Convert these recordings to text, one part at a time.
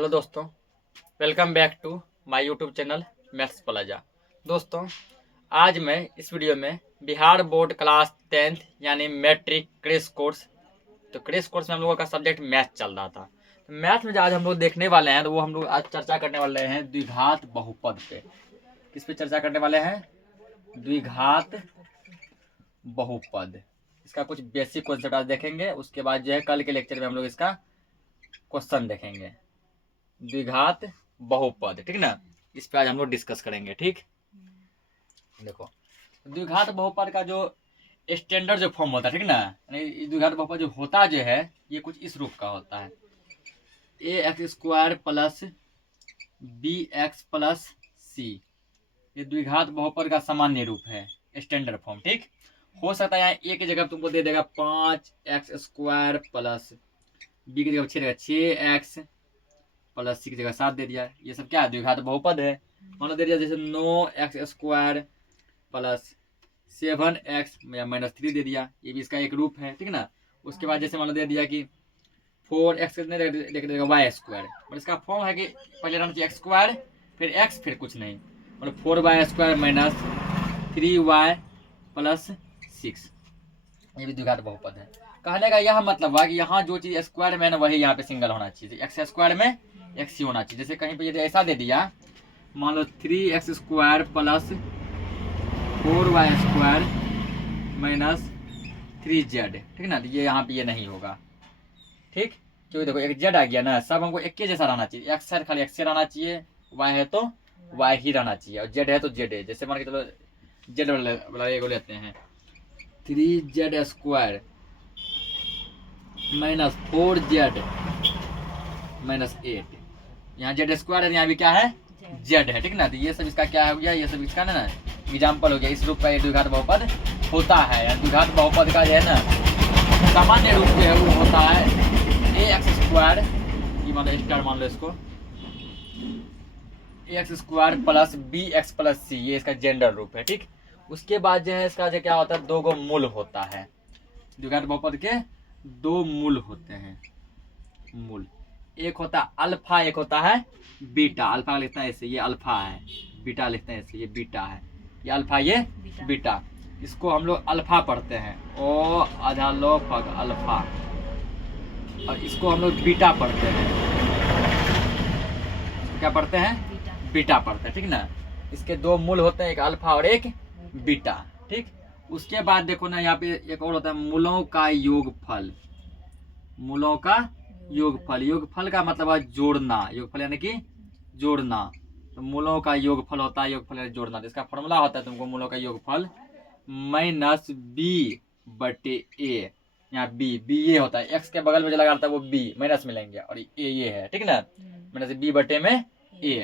Hello दोस्तों, welcome back to my YouTube channel maths plaza. दोस्तों, आज मैं इस वीडियो में बिहार बोर्ड क्लास 10th यानी मैट्रिक क्रैश कोर्स, तो क्रैश कोर्स में हम लोगों का सब्जेक्ट मैथ चल रहा था। तो मैथ में जो आज हम लोग देखने वाले हैं, तो वो हम लोग आज चर्चा करने वाले हैं द्विघात बहुपद पे। किस पे चर्चा करने वाले हैं? द्विघात बहुपद। इसका कुछ बेसिक कॉन्सेप्ट आज देखेंगे, उसके बाद जो है कल के लेक्चर में हम लोग इसका क्वेश्चन देखेंगे। द्विघात बहुपद, ठीक ना, इस पे आज हम लोग डिस्कस करेंगे। ठीक, देखो द्विघात बहुपद का जो स्टैंडर्ड जो फॉर्म होता है, ठीक ना, यानी द्विघात बहुपद जो होता जो है ये कुछ इस रूप का होता है। A X square plus B X plus C, ये द्विघात बहुपद का सामान्य रूप है, स्टैंडर्ड फॉर्म। ठीक, हो सकता है यहाँ ए की जगह तुमको दे देगा 5x स्क्वायर प्लस बी की जगह 6x प्लस सी की जगह 7 दे दिया। ये सब क्या है? द्विघात बहुपद है। मान लो दे दिया जैसे 9x स्क्वायर प्लस 7x या -3 दे दिया, ये भी इसका एक रूप है, ठीक ना। उसके बाद जैसे मान लो दे दिया कि 4x कितने देगा y स्क्वायर, मतलब इसका फॉर्म है कि पहले रहना चाहिए x स्क्वायर फिर x फिर कुछ नहीं, मतलब 4y square minus 3y plus 6, ये भी द्विघात बहुपद है। कहने का यह मतलब हुआ कि यहाँ जो चीज स्क्वायर में है ना वही यहाँ पे सिंगल होना चाहिए, एक्स स्क्वायर में एक्स ही होना चाहिए। जैसे कहीं पे यदि ऐसा दे दिया, मान लो 3x square plus 4y square minus 3z, ठीक ना, तो ये यहाँ पे ये नहीं होगा। ठीक, क्योंकि देखो एक z आ गया ना, सब हमको एक जैसा रहना चाहिए, एक्स है खाली एक्स रहना चाहिए, y है तो y ही रहना चाहिए, और z है तो z है। जैसे मान के चलो z वाला एगो लेते हैं, 3z square minus 4z minus 8, यहाँ जेड स्क्वायर है, यहाँ भी क्या है? जेड है, ठीक ना। तो ये सब इसका क्या हो गया? ये सब इसका ना एग्जाम्पल हो गया। इस रूप का ये द्विघात बहुपद होता है। द्विघात बहुपद का जो है ना सामान्य रूप जो है वो होता है ए एक्स स्क्वायर, ये मान लो स्टार मान लो इसको, A X square plus B X plus C, ये इसका जेंडर रूप है। ठीक, उसके बाद जो है इसका जो क्या होता है, दो गो मूल होता है। द्विघात बहुपद के दो मूल होते हैं। मूल एक होता है अल्फा, एक होता है बीटा। अल्फा लिखता है ऐसे, ये अल्फा है, बीटा लिखते हैं ऐसे, ये बीटा है, ये अल्फा ये बीटा। इसको हम लोग अल्फा पढ़ते हैं, ओ आधा लो फग अल्फा, और इसको हम लोग बीटा पढ़ते हैं। क्या पढ़ते हैं? बीटा पढ़ते हैं, ठीक ना। इसके दो मूल होते हैं, एक अल्फा और एक बीटा। ठीक, उसके बाद देखो ना यहाँ पे एक और होता है मूलों का योगफल। मूलों का योगफल, योगफल का मतलब है जोड़ना, योगफल यानी कि जोड़ना। तो मूलों का योगफल होता है, योगफल यानी जोड़ना। तो इसका फॉर्मूला होता है तुमको मूलों का योगफल माइनस बी बटे ए। यहाँ बी बी ये होता है, एक्स के बगल में जो लगा रहता है वो बी माइनस में लेंगे, और ए ये है, ठीक ना, माइनस बी बटे में ए,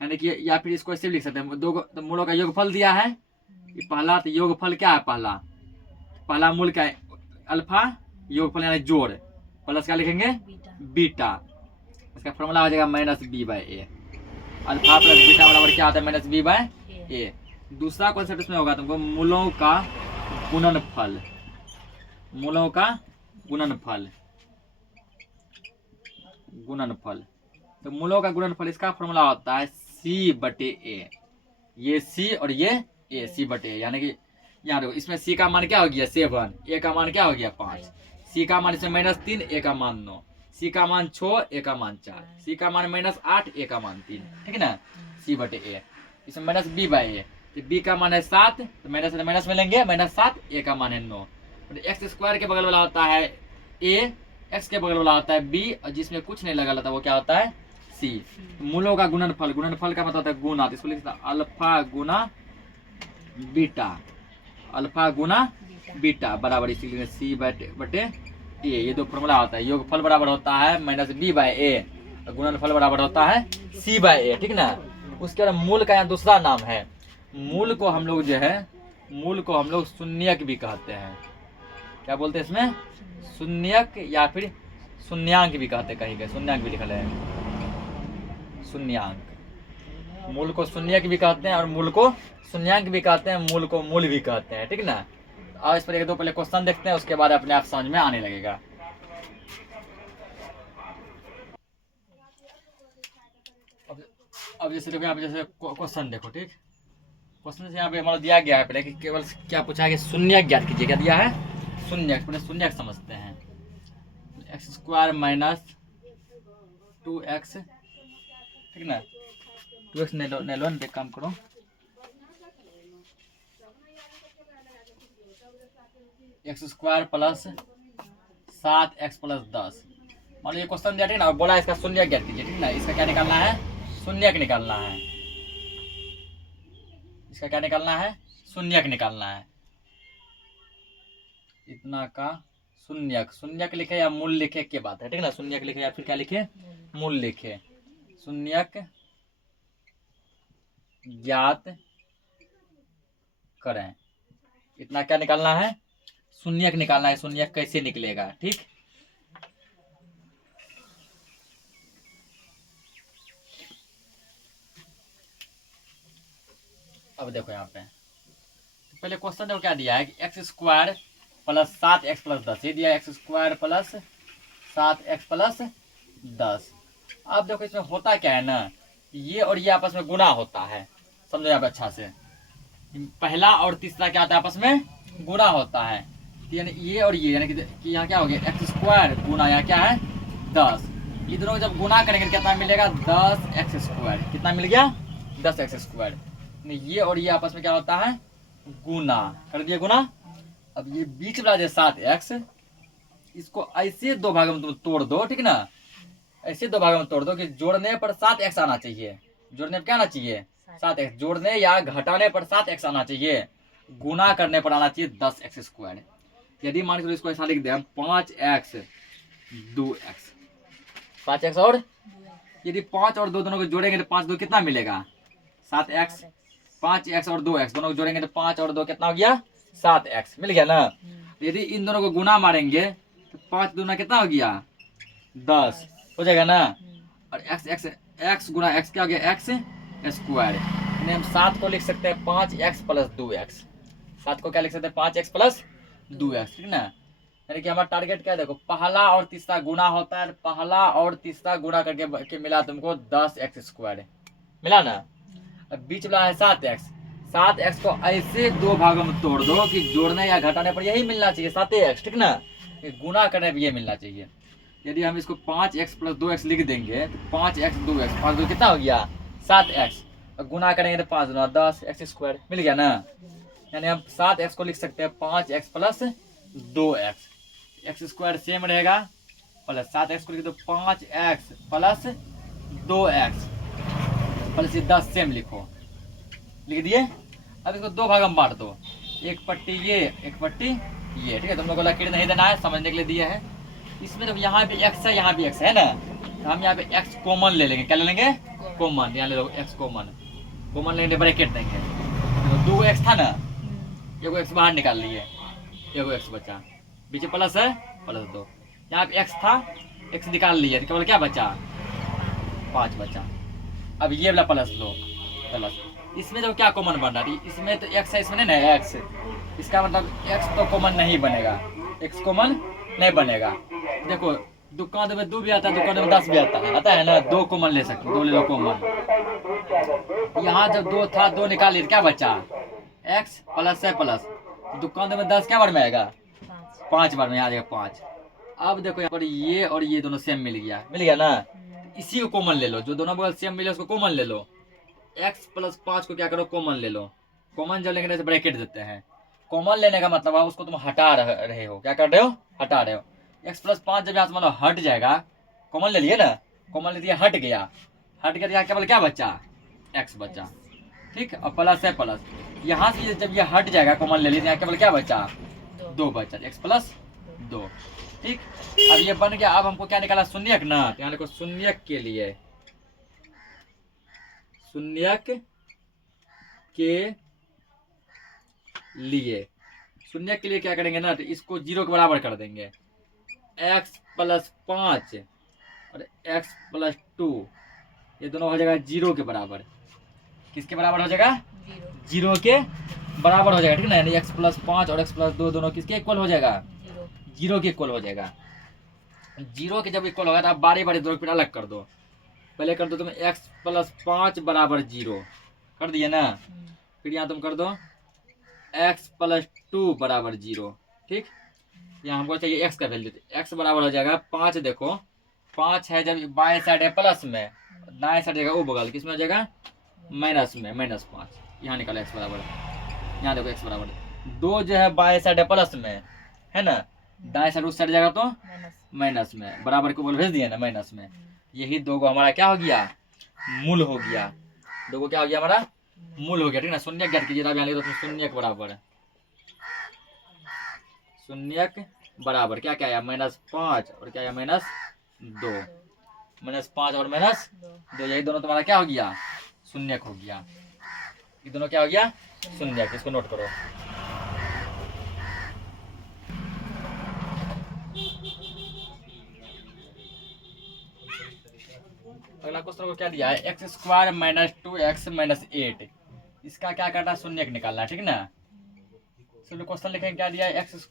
यानी कि या फिर इसको ऐसे लिख सकते हैं, दो तो मूलों का योगफल दिया है। ये पहला तो योगफल क्या है? पहला मूल क्या है? अल्फा, योगफल यानी जोड़, प्लस क्या लिखेंगे? बीटा। इसका फॉर्मूला हो जाएगा minus B by A. Alpha plus beta बराबर क्या आता है? Minus B by A. दूसरा कॉन्सेप्ट इसमें होगा तुमको मूलों का गुणनफल। मूलों का गुणनफल, गुणनफल। तो मूलों का गुणनफल, इसका फॉर्मूला होता है सी बटे ए। ये सी और ये ए, सी बटे ए, यानी कि यहाँ देखो इसमें सी का मान क्या हो गया? 7, ए का मान क्या हो गया? 5, सी का मान इसमें -3, ए का मान 9, सी का मान 6, ए का मान 4, सी का मान -8, ए का मान 3, ठीक है ना। सी बटे ए, इसमें माइनस बी बाई ए, तो बी का मान है 7, तो माइनस में लेंगे -7, ए का मान है 9। तो एक्स स्क्वायर के बगल वाला होता है ए, एक्स के बगल वाला होता है बी, और जिसमें कुछ नहीं लगा रहता वो क्या होता है? सी। मूलों का गुणनफल, गुणनफल का मतलब होता है गुना, तो इसको लिखता है अल्फा गुना बीटा, अल्फा गुना बीटा बराबर इसीलिए सी बटे ए। ये दो फॉर्मूला होता है। योगफल बराबर होता है माइनस बी बाई ए, और गुणनफल बराबर होता है सी बाई ए, ठीक ना। उसके बाद मूल का यहाँ दूसरा नाम है, मूल को हम लोग जो है, मूल को हम लोग शून्यक भी कहते हैं। क्या बोलते हैं इसमें? शून्यक, या फिर शून्यांक भी कहते हैं, कहीं कहीं शून्यांक भी लिखा है, शून्यांक। मूल को शून्यक भी कहते हैं और मूल को शून्यांक भी कहते हैं, मूल को मूल भी कहते हैं, ठीक ना। और इस पर एक दो पहले क्वेश्चन देखते हैं, उसके बाद अपने आप समझ में आने लगेगा। अब जैसे देखो यहाँ पे जैसे क्वेश्चन देखो, ठीक। क्वेश्चन से यहाँ पे हमारा दिया गया है पहले कि केवल क्या पूछा है कि शून्य ज्ञात कीजिए। क्या दिया है? शून्य। पहले शून्य समझते हैं। एक्स स्क्वायर माइनस 2x, ठीक ना। 2x ले लो, एक काम करो, x square plus 7x plus 10। मान लो ये क्वेश्चन दिया, ठीक ना, बोला इसका शून्य ज्ञात कीजिए, ठीक ना। इसका क्या निकालना है? शून्यक निकालना है। इसका क्या निकालना है? शून्यक निकालना है। इतना का शून्यक, शून्यक लिखे या मूल लिखे की बात है, ठीक ना। शून्यक लिखे या फिर क्या लिखे? मूल लिखे। शून्यक ज्ञात करें। इतना क्या निकालना है? शून्यक निकालना है। शून्यक कैसे निकलेगा, ठीक। अब देखो यहाँ पे पहले क्वेश्चन देखो क्या दिया है कि x square plus 7x plus 10। ये दिया x square plus 7x plus 10। अब देखो इसमें होता क्या है ना, ये और ये आपस में गुणा होता है। समझो यहाँ पे अच्छा से, पहला और तीसरा क्या होता है? आपस में गुणा होता है। यानी ये और ये, यानी कि यहाँ क्या हो गया? एक्स स्क्वायर गुणा यहाँ क्या है? 10। ये दोनों को जब गुणा करेंगे कितना मिलेगा? 10x square. कितना मिल गया? 10x square. ये और ये आपस में क्या होता है? गुना। कर दिया गुना। अब ये बीच वाला जो 7x, इसको ऐसे दो भागों में तुम तोड़ दो, ठीक ना। ऐसे दो भागों में तोड़ दो कि जोड़ने पर 7x आना चाहिए। जोड़ने पर क्या आना चाहिए? 7x। जोड़ने या घटाने पर 7x आना चाहिए। गुना करने पर आना चाहिए 10x स्क्वायर। यदि मान के इसको ऐसा लिख दें 5x 2x, 5x और यदि 5 और 2 दोनों को जोड़ेंगे तो 5 2 कितना मिलेगा? 7x। 5x और 2x दोनों को जोड़ेंगे तो 5 और 2 कितना हो गया? 7x। मिल गया ना। यदि इन दोनों को गुना मारेंगे तो 5 दूना कितना हो गया? 10 हो जाएगा ना। और x गुना x क्या हो गया? x square. यानी हम 7 को लिख सकते हैं 5x प्लस 2x। 7 को क्या लिख सकते हैं? 5x प्लस 2x, ठीक ना। यानी कि हमारा टारगेट क्या है? देखो, पहला और तीसरा गुना होता है। पहला और तीसरा गुना करके मिला तुमको 10x स्क्वायर मिला ना। अब बीच वाला है 7x। 7x को ऐसे दो भागों में तोड़ दो कि जोड़ने या घटाने पर यही मिलना चाहिए 7x, ठीक ना। गुना करने पर यह मिलना चाहिए। यदि हम इसको 5x प्लस 2x लिख देंगे तो 5x 2x, 5 2 कितना हो गया? 7x। और गुना करेंगे तो 5 दूना 10x स्क्वायर। मिल गया ना। यानी हम 7x को लिख सकते हैं 5x plus 2x। X square same रहेगा, प्लस 7x को लिख दो 5x plus 2x plus 10 same लिखो। लिख दिए। अब इसको दो भाग में बांट दो, एक पट्टी ये, एक पट्टी ये, ठीक है। तुम लोग को लकीर नहीं देना है, समझने के लिए दिया है। इसमें जब यहाँ पे x है, यहाँ भी x है ना, तो हम यहाँ पे x कॉमन ले लेंगे। क्या ले लेंगे? कॉमन। यहाँ ले लो x कॉमन। कॉमन लेंगे, ब्रैकेट देंगे। तो 2x था ना, एगो x बाहर निकाल लिए, एगो x बचा। पीछे प्लस है, प्लस 2। यहाँ पे x था, x निकाल लिए, तो केवल क्या बचा? 5 बचा। अब ये वाला प्लस लो, प्लस। इसमें तो क्या कॉमन बन रहा है? इसमें तो x है, इसमें नहीं ना x। इसका मतलब x तो कॉमन नहीं बनेगा, x कॉमन नहीं बनेगा। देखो, दुकान में 2 भी आता है, दुकान में 10 भी आता है ना। 2 कॉमन ले सकते, 2 ले लो कॉमन। यहाँ जब 2 था, 2 निकाल लिए, क्या बचा? x प्लस है, प्लस। दुकान में 10 क्या बार में आएगा? 5 बार में आ जाएगा 5। अब देखो यहाँ पर ये और ये दोनों सेम मिल गया ना। इसी को कॉमन ले लो, जो दोनों बगल सेम मिले उसको कॉमन ले लो। x प्लस 5 को क्या करो? कॉमन ले लो। कॉमन जब लेंगे तो ब्रैकेट देते हैं। कॉमन लेने का मतलब है उसको तुम हटा रहे हो। क्या कर रहे हो? हटा रहे हो। x प्लस 5 जब यहाँ से मतलब हट जाएगा, कॉमन ले लिए ना, कॉमन ले दिया, हट गया। हट गया, यहाँ केवल क्या बचा? x बचा, ठीक। और प्लस है, प्लस। यहाँ से जब ये हट जाएगा, कॉमन ले लिया, यहाँ केवल क्या बचा? 2 बचा, x प्लस 2, ठीक। अब ये बन गया। अब हमको क्या निकाला? शून्यक ना। यहाँ देखो, शून्यक के लिए, शून्यक के लिए, शून्यक के लिए क्या करेंगे ना, तो इसको 0 के बराबर कर देंगे। x प्लस 5 और x प्लस 2 ये दोनों हो जाएगा 0 के बराबर। किसके बराबर हो जाएगा? 0 के बराबर हो जाएगा, ठीक ना। यानी x प्लस 5 और x प्लस 2 दोनों किसके इक्वल हो जाएगा? 0 के इक्वल हो जाएगा। 0 के जब इक्वल होगा तो आप बारी बारी दोनों फिर अलग कर दो। पहले कर दो तुम x+5 बराबर 0 कर दिए ना। फिर यहाँ तुम कर दो x+2 बराबर 0। ठीक, यहाँ हमको चाहिए x का वैल्यू। x बराबर हो जाएगा 5। देखो 5 है जब बाएं साइड है प्लस में, दाएं साइड जाएगा वो बगल किसमें हो जाएगा माइनस में, -5। यहाँ निकाला x बराबर, यहाँ देखो x बराबर 2 जो है बाएं साइड है प्लस में है ना, दाएं साइड उस साइड जाएगा तो माइनस में, बराबर को बोल भेज दिया ना माइनस में। यही 2 को हमारा क्या हो गया मूल हो गया। 2 को क्या हो गया हमारा मूल हो गया। ठीक ना, शून्य ज्ञात कीजिए। यहाँ लिखो तो शून्य बराबर, शून्य बराबर क्या क्या आया -5 और क्या आया -2, -5 और -2, यही दोनों तुम्हारा क्या हो गया शून्य हो गया। ये दोनों क्या हो गया शून्य। इसको नोट करो। अगला क्वेश्चन को क्या दिया है x² - 2x - 8। इसका क्या करना है शून्य निकालना है। ठीक ना, चलो क्वेश्चन लिखेंगे क्या दिया है x² -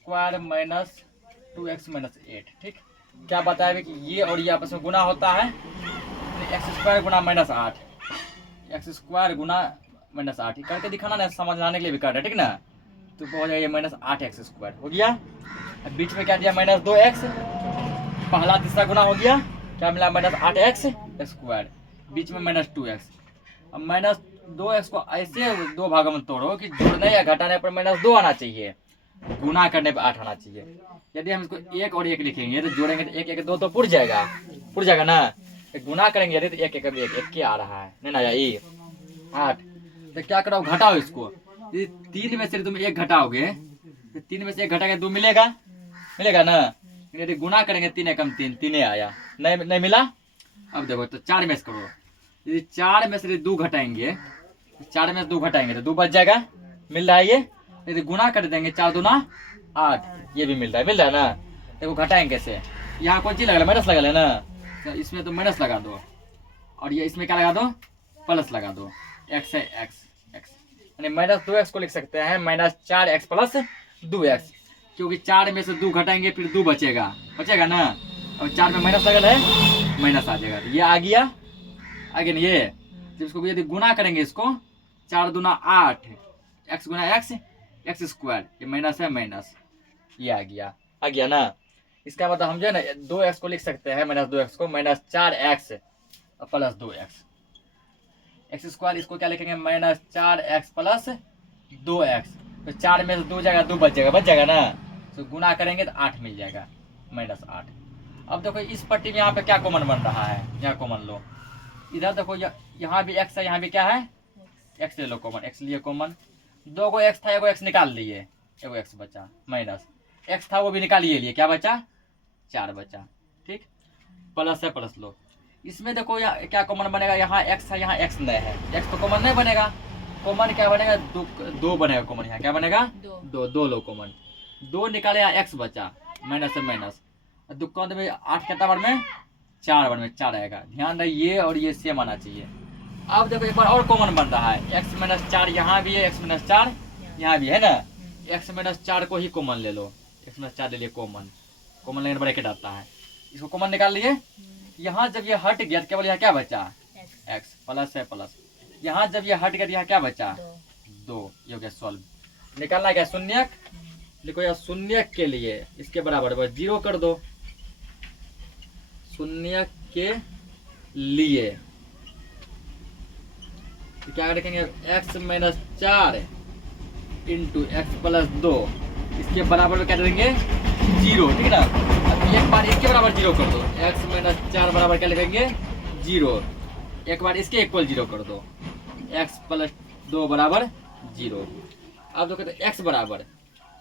2x - 8। ठीक, क्या बताया कि ये और ये आपस में गुना होता है, x² गुना -8, x² गुना -8 करके दिखाना ना, समझाने के लिए भी कर रहे हैं। ठीक ना, तो हो जाएगा -8x² हो गया। अब बीच में क्या दिया -2x, पहला तीसरा गुना हो गया, क्या मिला -8x², बीच में -2x। अब -2x को ऐसे 2 भागों में तोड़ो कि जोड़ने या घटाने पर -2 आना चाहिए, गुना करने पर 8 आना चाहिए। यदि हम इसको 1 और 1 लिखेंगे तो जोड़ेंगे तो 1 1 2 तो पुर जाएगा ना। गुना करेंगे यदि तो 1 1 1 क्या आ रहा है नहीं ना, ये 8। तो क्या करो घटाओ इसको, यदि 3 में से तुम 1 घटाओगे तो 3 में से 1 घटाएंगे 2 मिलेगा ना। यदि गुना करेंगे 3 एकम 3, 3 आया, नहीं मिला। अब देखो तो 4 में से करो, यदि 4 में से 2 घटाएंगे, 4 में से 2 घटाएंगे तो 2 बच जाएगा, मिल रहा है ये। यदि गुना कर देंगे 4 दूना 8, ये भी मिल रहा है ना। देखो घटाएंगे कैसे, यहाँ कोई चीज लगा माइनस लगा लेना, तो इसमें तो माइनस लगा दो और ये इसमें क्या लगा दो प्लस लगा दो। x है x यानी -2x को लिख सकते हैं -4x + 2x, क्योंकि 4 में से 2 घटाएंगे फिर 2 बचेगा ना, और 4 में माइनस लगल है माइनस आ जाएगा, तो ये आ गया आगे नहीं। ये जब इसको यदि गुना करेंगे इसको 4 दूना 8, x गुना x² ये माइनस है माइनस, ये आ गया ना। इसका मतलब हम जो है ना 2x को लिख सकते हैं -2x को -4x + 2x, x²। इसको क्या लिखेंगे -4x + 2x, तो 4 में से 2 जाएगा 2 बच जाएगा ना, तो गुना करेंगे तो 8 मिल जाएगा -8। अब देखो इस पट्टी में यहाँ पे क्या कॉमन बन रहा है, यहाँ कॉमन लो। इधर देखो यहाँ भी x है, यहाँ भी क्या है x ले लो कॉमन, x लिए कॉमन। 2 को x था, 1 x निकाल लिए, 1 x बचा, माइनस x था वो भी निकालिए लिए, क्या बचा 4 बचा। ठीक, प्लस है प्लस लो। इसमें देखो क्या कॉमन बनेगा, यहाँ x है यहाँ x नहीं है, x तो कॉमन नहीं बनेगा, कॉमन क्या बनेगा 2 बनेगा कॉमन, यहाँ क्या बनेगा 2 लो कॉमन। 2 निकाले यहाँ x बचा, माइनस है माइनस, दुकान में 8 कितना बार में 4 बार में 4 आएगा। ध्यान रहे ये और ये सेम आना चाहिए। अब देखो एक बार और कॉमन बन रहा है, x - 4 यहाँ भी है, x - 4 यहाँ भी है ना, x - 4 को ही कॉमन ले लो, x - 4 ले लिए कॉमन लेने ब्रैकेट आता है, इसको कॉमन निकाल लिए। यहाँ जब ये हट गया केवल यहाँ क्या बचा x, प्लस है प्लस, यहाँ जब ये हट गया यहाँ क्या बचा 2, ये हो गया सॉल्व। निकालना क्या शून्य, देखो यार शून्य के लिए इसके बराबर बस 0 कर दो, शून्य के लिए तो क्या रखेंगे x - 4 इंटू x + 2, इसके बराबर में क्या करेंगे 0। ठीक है ना, अब एक बार इसके बराबर 0 कर दो, x - 4 बराबर क्या लिखेंगे 0, एक बार इसके इक्वल 0 कर दो, x + 2 बराबर 0। अब देखो तो x बराबर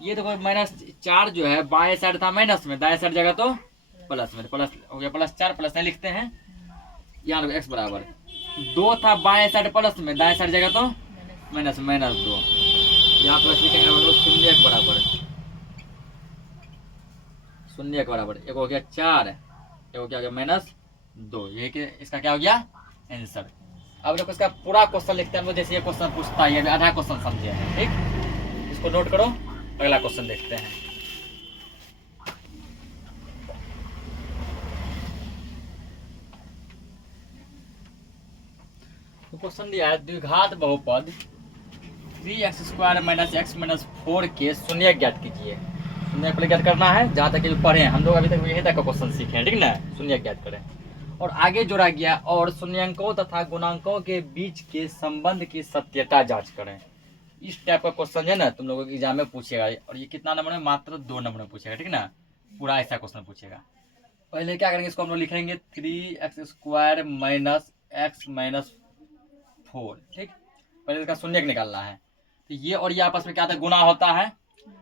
ये देखो -4 जो है बाएं साइड था माइनस में, दाएं साइड जगह तो प्लस में, प्लस हो गया +4 प्लस नहीं लिखते हैं। यहाँ देखो x बराबर 2 था बाएं साइड प्लस में, दाएं साइड जगह तो -2, यहाँ प्लस लिखेंगे शून्य के बराबर, शून्य के बराबर, एक हो गया 4, एक हो गया -2, ये कि इसका क्या हो गया आंसर। अब देखो इसका पूरा क्वेश्चन लिखते हैं, जैसे ये क्वेश्चन पूछता है, आधा क्वेश्चन समझे हैं। ठीक, इसको नोट करो, अगला क्वेश्चन देखते हैं। तो क्वेश्चन दिया है द्विघात बहुपद 3x² - x - 4 के शून्य ज्ञात कीजिए। शून्य पहले ज्ञात करना है, जहाँ तक पढ़े हैं हम लोग अभी तक यही तक का क्वेश्चन सीखे हैं, ठीक ना। शून्य ज्ञात करें और आगे जोड़ा गया और शून्यंकों तथा गुणांकों के बीच के संबंध की सत्यता जांच करें। इस टाइप का क्वेश्चन है ना तुम लोगों के एग्जाम में पूछेगा, और ये कितना नंबर में, मात्र 2 नंबर में पूछेगा, ठीक ना। पूरा ऐसा क्वेश्चन पूछेगा। पहले क्या करेंगे, इसको हम लोग लिखेंगे 3x² - x - 4, ठीक। पहले इसका शून्य निकालना है, तो ये और ये आपस में क्या होता है, गुना होता है।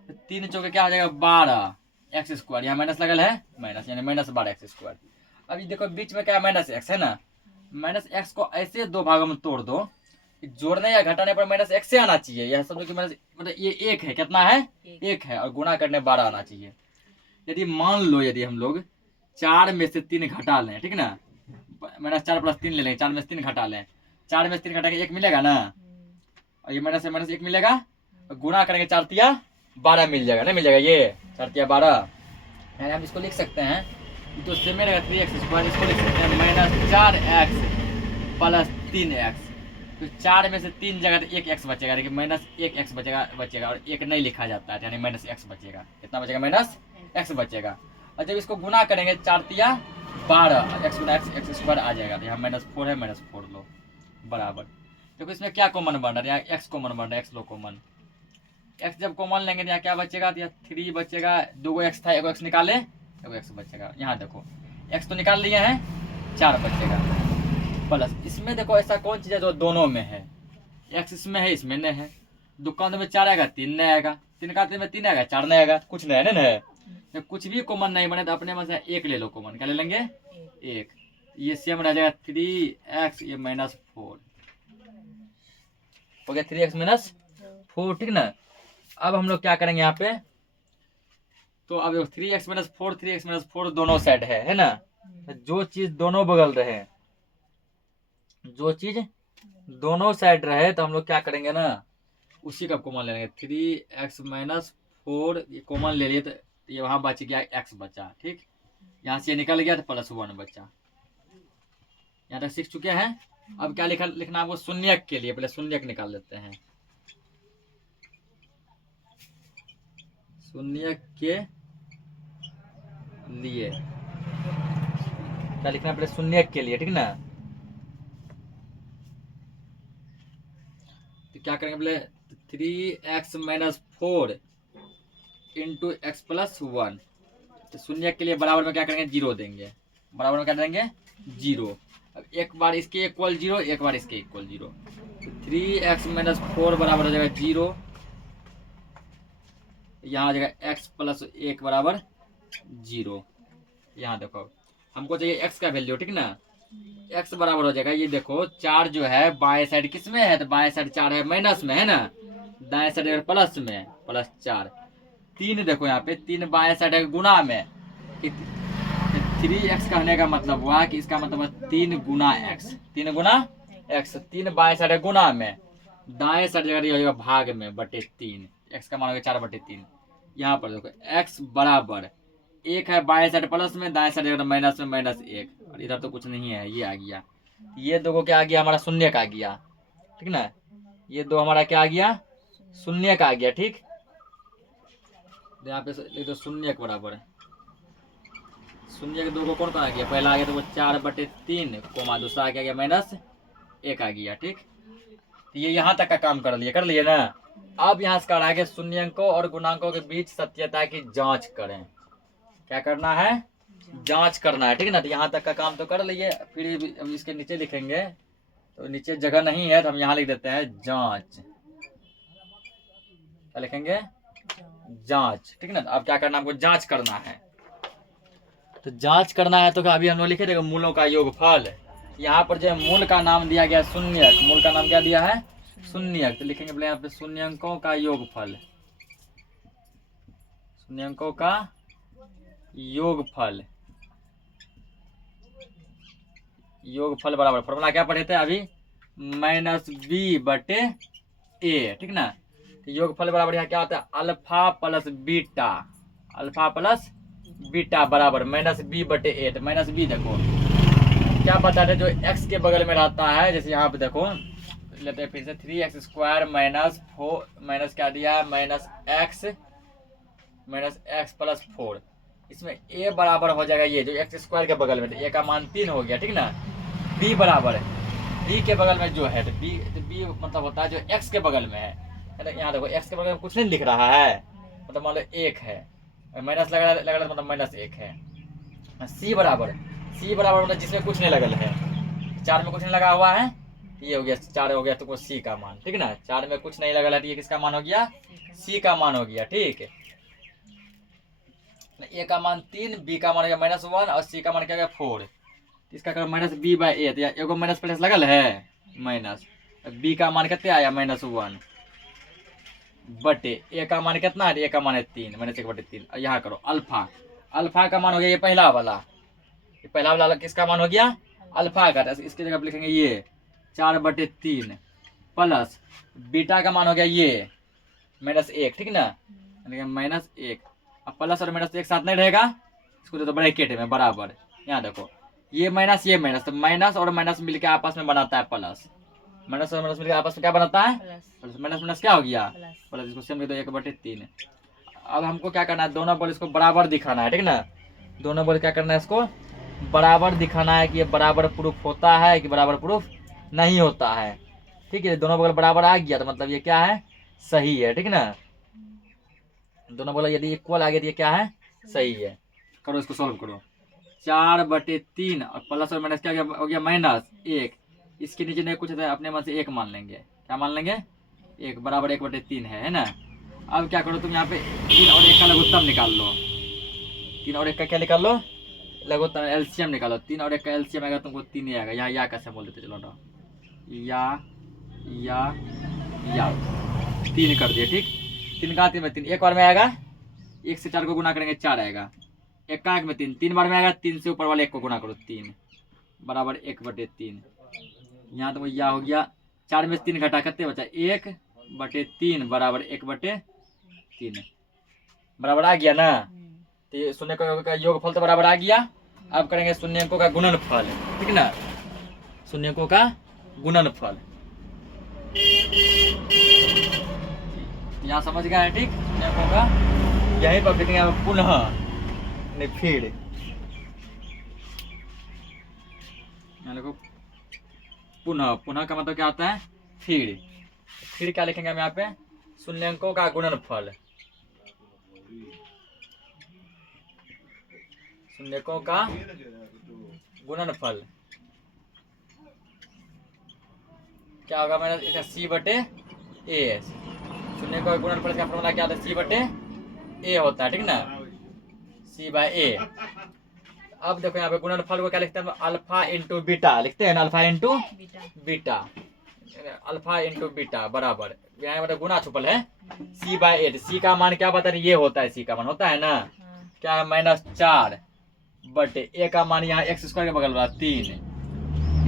तो 3 चौके क्या हो जाएगा 12x², यहाँ माइनस लगल है, माइनस यानी -12x²। अभी देखो बीच में क्या -x है ना, -x को ऐसे 2 भागों में तोड़ दो, जोड़ने या घटाने पर -x से आना चाहिए। यह समझो कि मतलब ये 1 है, कितना है 1 है, और गुणा करने 12 आना चाहिए। यदि मान लो यदि हम लोग 4 में से 3 घटा लें, ठीक ना, -4 + 3 ले लेंगे, 4 में से 3 घटा लें, 4 में से 3 घटा के 1 मिलेगा ना, और ये माइनस से माइनस 1 मिलेगा, और गुणा करेंगे 4 तिया 12 मिल जाएगा, नहीं मिल जाएगा, ये 4 तिया 12। यानी हम इसको लिख सकते हैं, तो सेम रहेगा 3x², इसको लिख सकते हैं -4x + 3x। तो 4 में से 3 जगह तो 1x बचेगा, लेकिन -1x बचेगा, और 1 नहीं लिखा जाता है, यानी -x बचेगा। कितना बचेगा, -x बचेगा। और जब इसको गुना करेंगे 4 तिया 12, x × x² आ जाएगा, तो यहाँ -4 है, -4 लो बराबर। देखो इसमें क्या कॉमन बन रहा है, यहाँ x कॉमन बन रहा है, x लो कॉमन। x जब कॉमन लेंगे तो यहाँ क्या बचेगा, तो यहाँ 3 बचेगा, 2 x था, 1 x निकाले, 1 x बचेगा। यहाँ देखो x तो निकाल लिए हैं, 4 बचेगा, प्लस इसमें देखो ऐसा कौन चीज़ है जो दोनों में है, x इसमें है, इसमें नहीं है। दुकान में 4 आएगा, 3 नहीं आएगा, 3 का में 3 आएगा, 4 नहीं आएगा, कुछ नहीं है ना है। तो कुछ भी कॉमन नहीं बने तो अपने में से 1 ले लो कॉमन, क्या ले लेंगे 1। ये सेम रह जाएगा 3x ये -4 हो गया, 3x - 4, ठीक ना। अब हम लोग क्या करेंगे यहाँ पे, तो अब 3x - 4 3x - 4 दोनों साइड है ना। जो चीज दोनों बगल रहे, जो चीज दोनों साइड रहे, तो हम लोग क्या करेंगे ना, उसी का कॉमन ले लेंगे। 3x - 4 ये कॉमन ले लिए, तो ये वहां बच गया x बचा, ठीक। यहाँ से निकल गया तो +1 बचा। यहाँ तक सीख चुके हैं। अब क्या लिखना आपको, शून्यक के लिए पहले शून्यक निकाल लेते हैं। शून्यक के लिए क्या लिखना है, पहले शून्यक के लिए, ठीक ना। तो क्या करेंगे, पहले 3x - 4 × x + 1। तो शून्यक के लिए बराबर में क्या करेंगे, 0 देंगे, बराबर में क्या देंगे 0। अब एक बार इसके इक्वल 0, एक बार इसके इक्वल 0, तो 3x - 4 बराबर हो जाएगा 0। यहाँ आ जाएगा x + 1 बराबर 0। यहाँ देखो हमको चाहिए x का वैल्यू, ठीक ना। x बराबर हो जाएगा, ये देखो 4 जो है बाएं साइड किस में है, तो बाएं साइड 4 है माइनस में है ना, दाएं साइड प्लस में, +4। 3 देखो यहाँ पे 3 बाएं साइड है गुना में, 3x कहने का मतलब हुआ कि इसका मतलब है 3 गुना x, 3 गुना x। 3 बाएं साइड है गुना में, दाएं साइड जगह भाग में /3, x का मान होगा 4/3। यहाँ पर देखो x बराबर 1 है, बाएं साइड प्लस में, दाएं साइड जगह माइनस में -1, और इधर तो कुछ नहीं है, ये आ गया। ये दो को क्या आ गया, हमारा शून्य का आ गया, ठीक ना। ये दो हमारा क्या आ गया, शून्य का आ गया, ठीक। यहाँ पे तो शून्य के बराबर है, शून्य के 2 को कौन आ गया, पहला आ गया तो वो 4/3 कोमा, दूसरा आ गया -1 आ गया, ठीक। तो ये यहाँ तक का काम कर लिए ना। अब यहाँ से आगे शून्यंकों और गुणांकों के बीच सत्यता की जांच करें। क्या करना है, जांच करना है, ठीक ना। तो यहाँ तक का काम तो कर लिए, फिर अब इसके नीचे लिखेंगे, तो नीचे जगह नहीं है तो हम यहाँ लिख देते हैं जांच। क्या लिखेंगे, जांच, ठीक ना। तो अब क्या करना, हमको जांच करना है। तो जांच करना है तो अभी हम लोग लिखे थे मूलों का योगफल। यहाँ पर जो मूल का नाम दिया गया शून्यक, मूल का नाम क्या दिया है शून्यक, तो लिखेंगे पहले यहाँ पे शून्यंकों का योगफल, शून्यंकों का योगफल, योगफल बराबर फॉर्मूला क्या पढ़े थे अभी, -b/a, ठीक ना। तो योगफल बराबर यहाँ क्या होता है, alpha plus beta, alpha plus beta बराबर -b/a। तो -b देखो क्या बता रहे, जो एक्स के बगल में रहता है, जैसे यहाँ पे देखो लेते हैं फिर से 3x² माइनस 4 माइनस क्या दिया, माइनस एक्स प्लस 4। इसमें a बराबर हो जाएगा ये जो x² के बगल में, तो a का मान 3 हो गया, ठीक ना। b बराबर है b के बगल में जो है, तो b मतलब होता है जो x के बगल में है। यहाँ देखो x के बगल में कुछ नहीं लिख रहा है, मतलब मान लो 1 है, माइनस लगा मतलब माइनस 1 है। c बराबर मतलब जिसमें कुछ नहीं लगल है, 4 में कुछ नहीं लगा हुआ है, ये हो गया 4 हो गया तुमको c का मान, ठीक ना। 4 में कुछ नहीं लगल है, तो ये किसका मान हो गया, c का मान हो गया, ठीक है। a का मान 3, b का मान हो गया -1 और c का मान क्या हो गया 4। इसका करो माइनस b/a, तो एगो माइनस प्लस लगल है माइनस, b का मान कितना आया -1 बटे a का मान कितना है, a का मान है 3 -1/3। और यहाँ करो अल्फा का मान हो गया ये पहला वाला किसका मान हो गया, अल्फा का। इसकी जगह लिखेंगे ये 4/3 प्लस बीटा का मान हो गया ये -1, ठीक ना, -1। अब प्लस और माइनस एक साथ नहीं रहेगा, इसको तो ब्रैकेट में बराबर। यहाँ देखो ये माइनस तो माइनस और माइनस मिलकर आपस में बनाता है प्लस, माइनस और माइनस मिलकर आपस में क्या बनाता है, माइनस क्या हो गया प्लस। इसको सेम लिख दो 1/3। अब हमको क्या करना है, दोनों बॉल इसको बराबर दिखाना है, ठीक ना। दोनों बॉल क्या करना है, इसको बराबर दिखाना है कि ये बराबर प्रूफ होता है कि बराबर प्रूफ नहीं होता है, ठीक है। दोनों बगल बराबर आ गया तो मतलब ये क्या है, सही है, ठीक ना। दोनों बोला यदि इक्वल आ गया तो ये क्या है, सही है। करो इसको सॉल्व करो, 4/3 और प्लस और माइनस क्या हो गया -1। इसके नीचे नहीं कुछ है, अपने मन से 1 मान लेंगे, क्या मान लेंगे 1 बराबर 1/3 है ना। अब क्या करो तुम यहाँ पे 3 और 1 का लघुत्तम निकाल लो, 3 और 1 का क्या निकाल लो, लघुत्तम एलसीएम निकालो। 3 और 1 का एलसीएम आएगा तुमको 3 ही आएगा। यहाँ या कैसे बोल देते, चलो ना या 3 कर दिए, ठीक। 3 का 3 में 3 एक बार में आएगा, 1 से 4 को गुना करेंगे 4 आएगा, 1 का 1 में 3 बार में आएगा, 3 से ऊपर वाले 1 को गुना करो 3 बराबर 1/3। यहाँ तो यह हो गया 4 में 3 घटा कितने बचा 1/3 बराबर 1/3 बराबर आ गया ना। तो ये शून्य का योगफल तो बराबर आ गया। अब करेंगे शून्यकों का गुणनफल, ठीक ना, शून्यकों का गुणनफल। यहाँ समझ गया है, ठीक। शून्यकों का यहीं पर लिखेंगे पुनः नहीं फिर, यहाँ देखो पुनः का मतलब क्या होता है, फिर क्या लिखेंगे हम यहाँ पे, शून्यकों का गुणनफल, शून्यकों का गुणनफल क्या होगा, मैंने इसका c/a। शून्य का गुणनफल का फॉर्मूला क्या होता है, c/a होता है, ठीक ना, c/a। अब देखो यहाँ पे गुणनफल को क्या लिखते हैं, अल्फा इंटू बीटा लिखते हैं ना, अल्फा इंटू बीटा बराबर, यहाँ मतलब गुना छुपल है c/a। c का मान क्या बता रहे, ये होता है, c का मान होता है ना क्या है -4 बटे a का मान यहाँ x² के बगल वाला 3।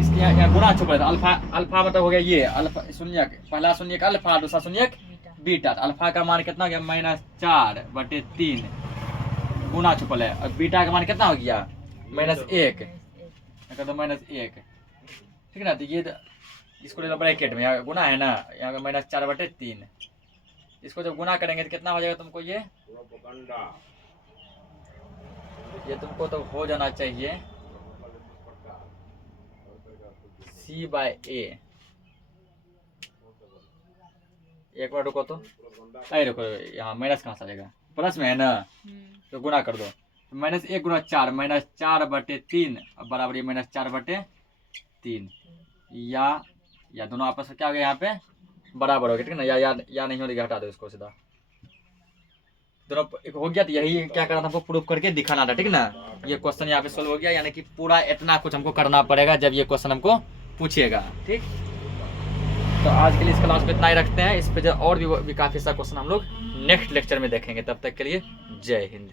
इसके यहाँ गुना छुपल है, अल्फा मतलब हो गया ये अल्फा शून्यक, पहला शून्यक अल्फा, दूसरा शून्यक बीटा। अल्फा का मान कितना हो गया -4/3 गुना छुपल है, और बीटा का मान कितना हो गया -1, तो -1, ठीक ना। तो ये इसको ले लो ब्रैकेट में, यहाँ गुना है ना, यहाँ -4/3। इसको जब गुना करेंगे तो कितना हो जाएगा तुमको, ये तुमको तो हो जाना चाहिए c/a। एक बार रुको तो, अरे रुको, यहाँ माइनस कहाँ से आएगा, प्लस में है ना, तो गुना कर दो। -1 गुना 4 -4/3 बराबर ये -4/3। या दोनों आपस में क्या हो गया, यहाँ पे बराबर हो गया, ठीक ना। या नहीं हो गया, हटा दो इसको सीधा, दोनों हो गया। तो यही क्या करना था हमको, प्रूफ करके दिखाना था, ठीक ना। ये क्वेश्चन यहाँ पे सोल्व हो गया, यानी कि पूरा इतना कुछ हमको करना पड़ेगा जब ये क्वेश्चन हमको पूछेगा, ठीक। तो आज के लिए इस क्लास में इतना ही रखते हैं। इस पे और भी काफ़ी सा क्वेश्चन हम लोग नेक्स्ट लेक्चर में देखेंगे। तब तक के लिए जय हिंद।